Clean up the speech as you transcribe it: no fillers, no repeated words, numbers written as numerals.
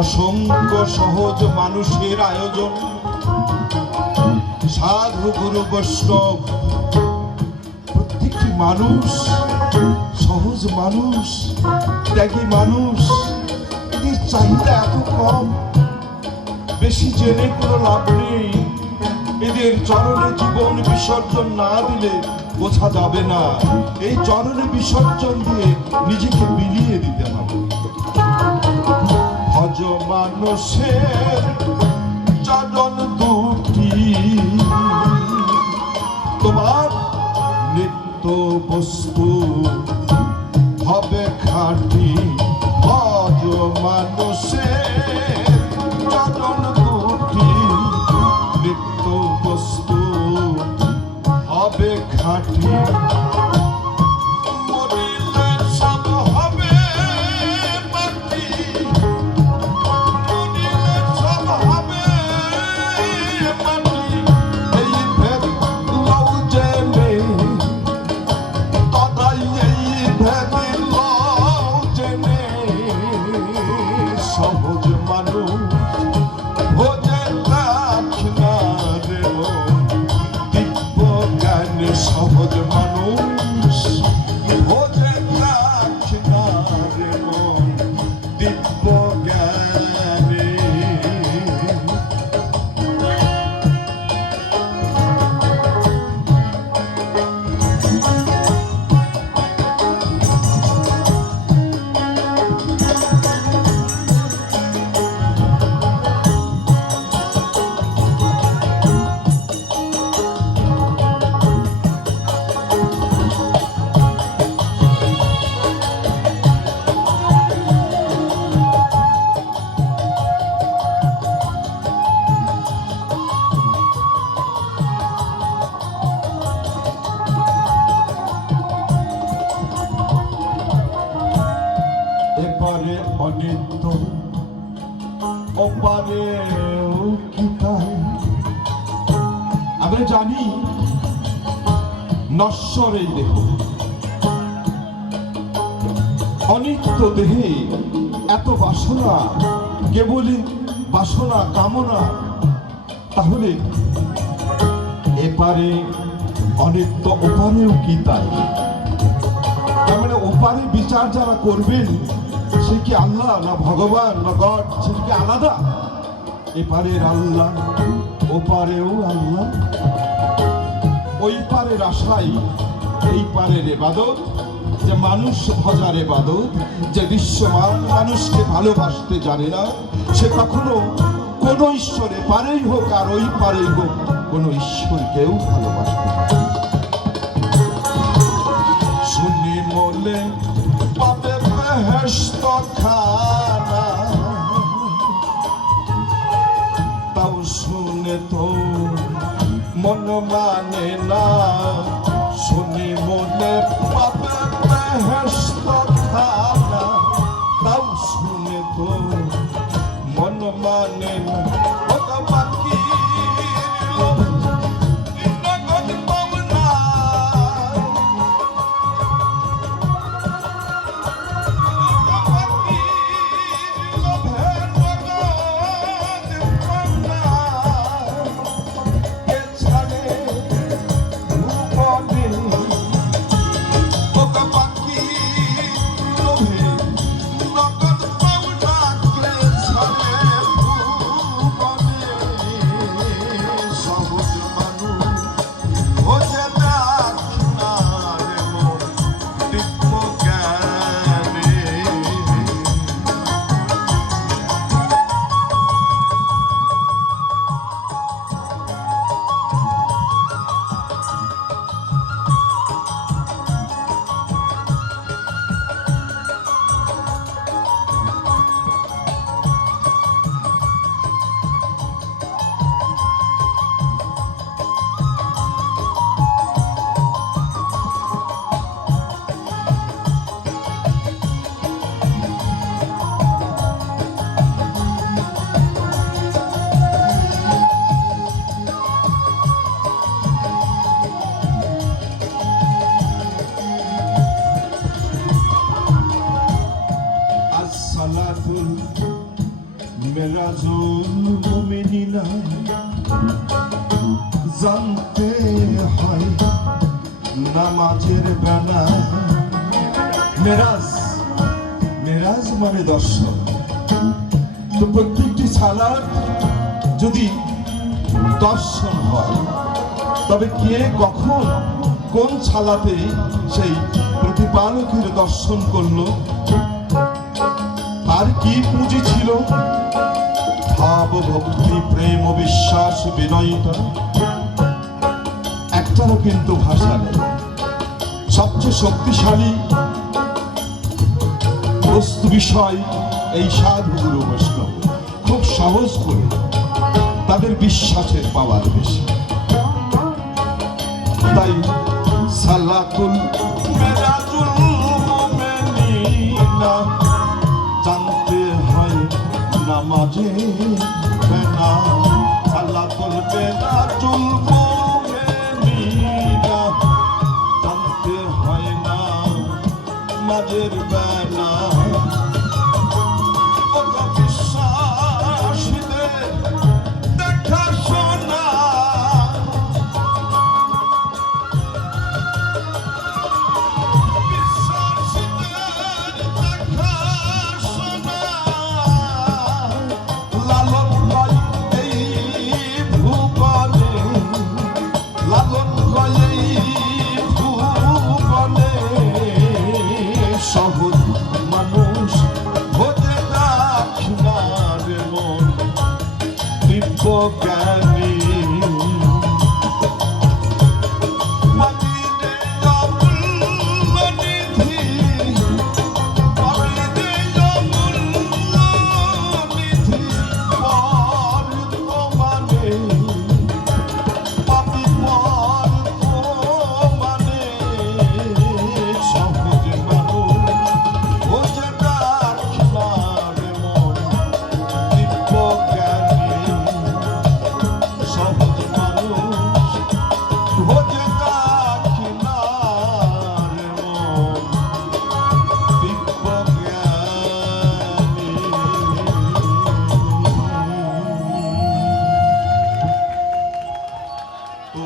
অসংখ্য সহজ মানুষের আয়োজন, সাধু গুরু বৈষ্ণব, প্রত্যেকটি মানুষ সহজ মানুষ, ত্যাগী মানুষ। এদের চাহিদা এত কম, বেশি জেনে কোনো লাভ নেই। এদের চরণে জীবন বিসর্জন না দিলে বোঝা যাবে না। এই চরণে বিসর্জন দিয়ে নিজেকে বিলিয়ে দিতে হবে। ভজ মানুষের চরণ দুটি, তোমার নিত্য বস্তু হবে খাঁটি। ভজ মানুষের চরণ দুটি, নিত্য বস্তু হবে খাঁটি। সহজ মানুষ ভোজে রাখনা রে মন দিব্য জ্ঞানে। এপারে অনিত্য ওপারে কি তাই। আমরা জানি নশ্বর এই দেহ, অনিত্য দেহে এত বাসনা, কেবলই বাসনা কামনা। তাহলে এপারে অনিত্য ওপারেও কি তাই। তার মানে ওপারে বিচার যারা করবেন সে কি আল্লাহ না ভগবান না গড, সে কি আলাদা? এপারের আল্লাহ, ওপারেও আল্লাহ। ওই পারের আশাই এই পারের ইবাদত, যে মানুষ ভজার ইবাদত। যে দৃশ্যমান মানুষকে ভালোবাসতে জানে না, সে কখনো কোনো ঈশ্বরে পারেই হোক আর ওই পারেই হোক কোনো ঈশ্বরকেও ভালোবাসতে পারে। শুনি মলে পাবে বেহেশত খানা, তাও শুনে তো মন মানে না। শুনি মলে পাবে বেহেশত খানা, তাও শুনে তো মন মানে না। মেরাজুল মুমিনিনা জানতে হয় নামাজের বেলা। মেরাজ, মেরাজ মানে দর্শন। তো প্রত্যেকটি সালাত যদি দর্শন হয়, তবে কে কখন কোন সালাতে সেই প্রতিপালকের দর্শন করলো, তার কি পুঁজি ছিল, ভাব ভক্তি প্রেম ও বিশ্বাস বিনয়িতা, একটারও কিন্তু ভাষা নেই। সবচেয়ে শক্তিশালী বস্তু বিষয় এই সাধুগুরু বৈষ্ণব, খুব সহজ করে তাদের বিশ্বাসের পাওয়ার বেশি। তাই সালাতুল মেরাজুল মুমিনিনা জানতে হয় নামাজে বেলা। সালাতুল মেরাজুল মুমিনিনা জানতে হয় নামাজের বেলা। সহজ মানুষ হতে দাক্ষিণার মন দিব্য জ্ঞানী। তো